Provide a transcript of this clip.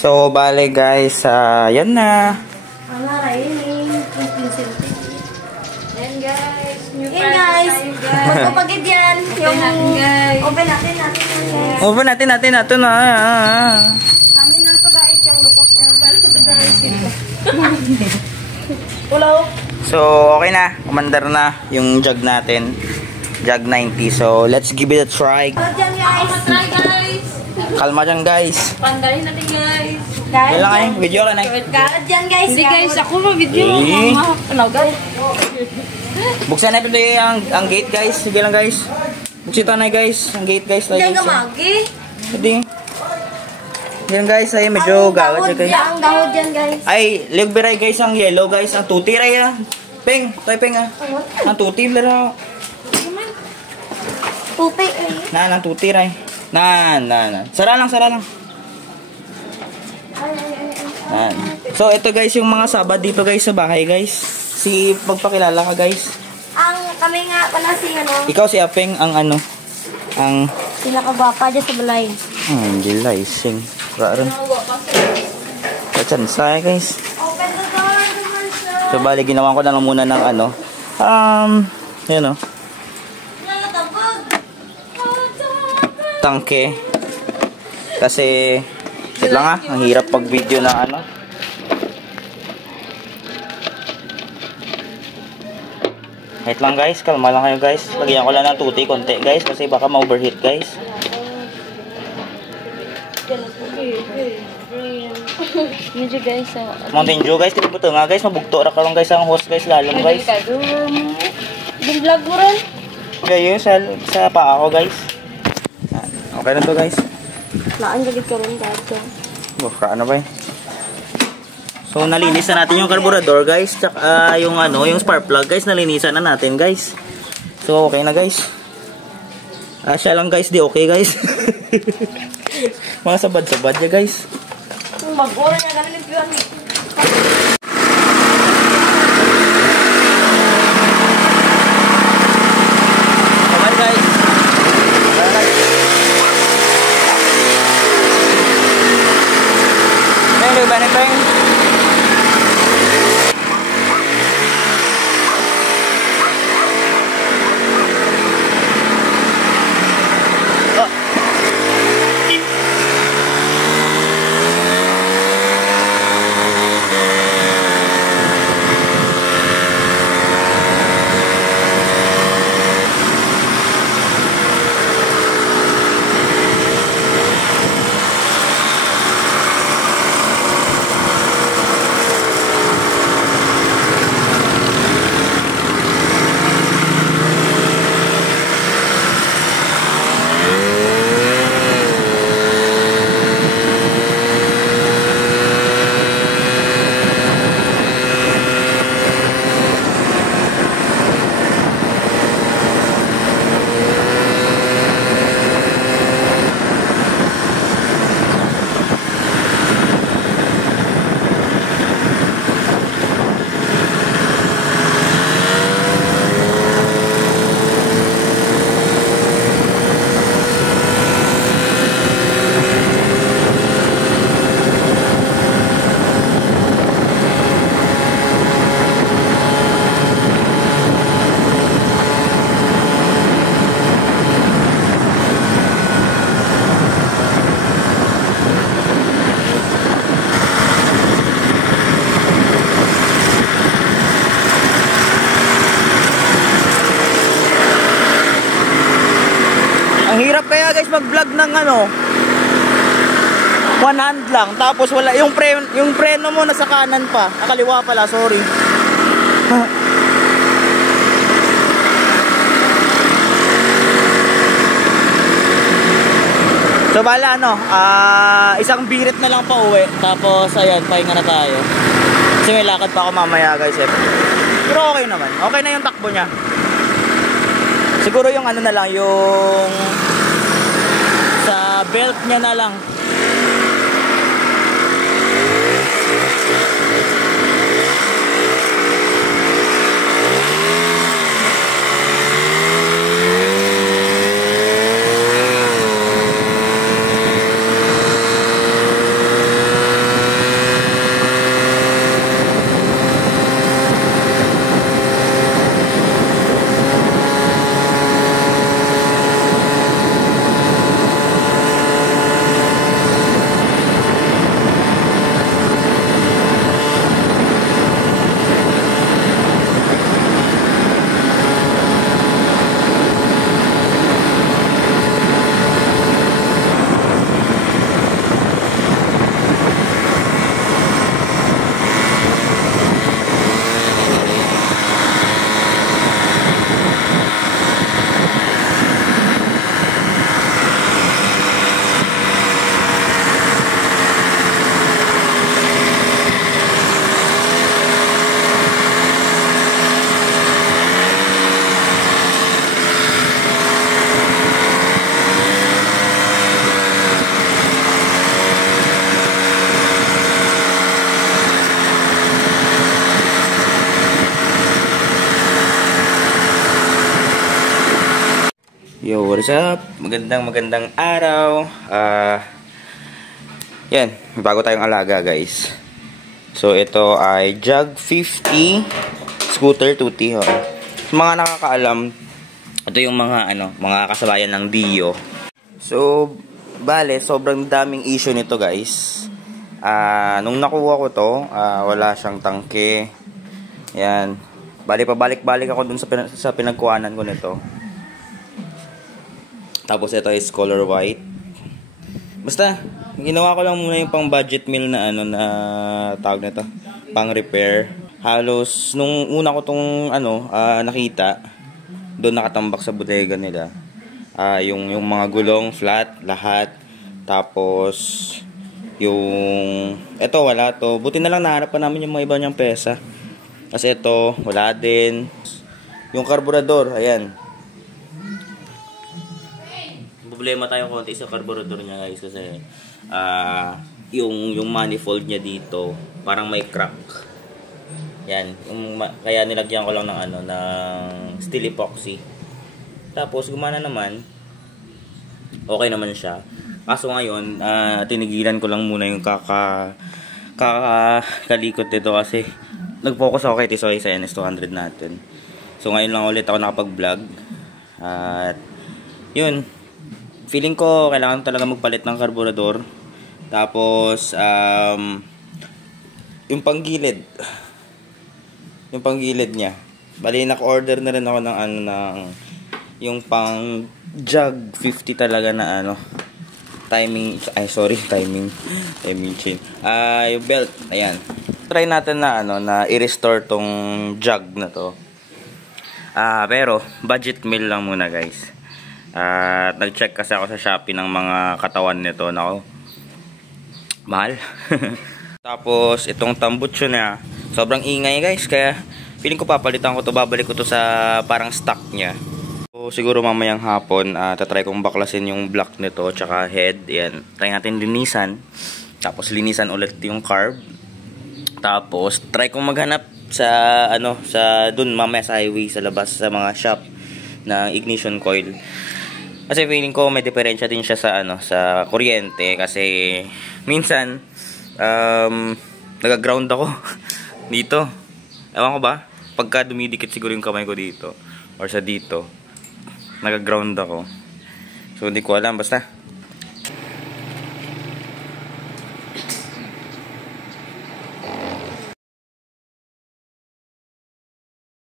So, bale guys, yan na. Wala, raining. Ayan guys. Yan guys. Magpapagid yan. Yung guys. open natin guys. Open natin na. Kanin lang to guys, yung lupok niya. Welcome to guys. Hello. So, okay na. Kumandar na yung jug natin. Jug 90. So, let's give it a try. Hello dyan guys. Try guys. Kalma dyan guys. Pandahin natin guys. Yan lang eh. Video ka na eh. Galad dyan guys. Hindi guys, ako mag-video. Eh. Guys. Buksan na ito ang gate guys. Sige lang guys. Buksan ito na guys. Ang gate guys. Diyan ka magi. Hindi. Yan guys. Ay medyo gawad siya guys. Ang dahod dyan guys. Ay, ligbiray guys ang yellow guys. Ang tuti ray ah. Peng. Toy peng ah. Ang tuti laro. Tuti. Ang tuti ray. Na. Sara lang. So, ito guys yung mga sabad dito guys sa bahay guys. Si magpakilala ka guys. Kami nga pala si ano. Ikaw si Apeng ang ano. Ang Sila kagwapa dyan sa balay. Gilay sing. Karon. Kachan saya guys. Open the door. So, bali ginawa ko na lang muna ng ano. Yan o. Tangke. Kasi wait lang ang hirap pag video na ano. Wait lang guys, kalma lang kayo guys. Lagyan ko lang ng tuti konti guys kasi baka ma-overheat guys. Medyo guys. Mountain Dew guys, tinubuto nga guys, mabugto ra karon guys ang host guys lalong guys. Vlog mo rin. Gayo sa paa ko guys. Okay na to guys. Laan galit ka rin dito. Baka ano ba eh. So nalinis na natin yung carburetor guys. Tsaka yung ano, yung spark plug guys, nalinisan na natin guys. So okay na guys. Siya lang guys, di okay guys. Mga sabad-sabad ya guys. Mag-ora niya galing yun. Bye guys. Bang. Kaya guys mag-vlog ng ano one hand lang tapos wala yung preno mo nasa kanan pa, nakaliwa pala, sorry. So bala ano, isang birit na lang pa uwi tapos ayan, pahinga na tayo kasi may lakad pa ako mamaya guys eh. Pero okay naman, okay na yung takbo nya. Siguro yung ano na lang, yung sa belt niya na lang. What is up? Magandang araw. Yan, bago tayong alaga guys. So ito ay Jug 50 Scooter 2T. Sa mga nakakaalam, ito yung mga kasabayan ng Dio. So bale, sobrang daming issue nito guys. Nung nakuha ko to, wala siyang tangke. Yan. Bale, pabalik-balik ako dun sa pinagkuhanan ko nito. Tapos ito is color white. Basta, ginawa ko lang muna yung pang budget meal na na tawag nito, pang repair. Halos nung una ko tong nakita, doon nakatambak sa bodega nila. Yung mga gulong flat lahat. Tapos yung ito wala to. Buti na lang nahanap pa namin yung mga iba niyang pesa. Kasi ito wala din. Yung carburetor, ayan. Problema tayo konti sa carburetor niya guys kasi yung manifold niya dito parang may crack. Yan, kaya nilagyan ko lang ng ng steel epoxy. Tapos gumana naman. Okay naman siya. Kaso ngayon, tinigilan ko lang muna yung kakalikot dito kasi nag-focus ako kay Tisoy sa NS200 natin. So ngayon lang ulit ako nakapag-vlog. At yun, feeling ko kailangan talaga magpalit ng carburetor. Tapos yung panggilid niya. Bali naka-order na rin ako ng yung pang Jug 50 talaga na timing chain. Yung belt, ayan. Try natin na i-restore tong jug na to. Pero budget meal lang muna guys. Nag-check kasi ako sa Shopee ng mga katawan nito. Nako, mahal. Tapos itong tambutso niya, sobrang ingay guys. Kaya feeling ko papalitan ko to. Babalik ko to sa parang stock niya. So siguro mamayang hapon tatry kong baklasin yung block nito tsaka head. Yan, try natin linisan. Tapos linisan ulit yung carb. Tapos try kong maghanap sa sa dun mamaya sa highway sa labas sa mga shop ng ignition coil. Kasi feeling ko may diferensya din siya sa kuryente kasi minsan nagaground ako dito. Ewan ko ba? Pagka dumidikit siguro yung kamay ko dito or sa dito, nagaground ako. So hindi ko alam, basta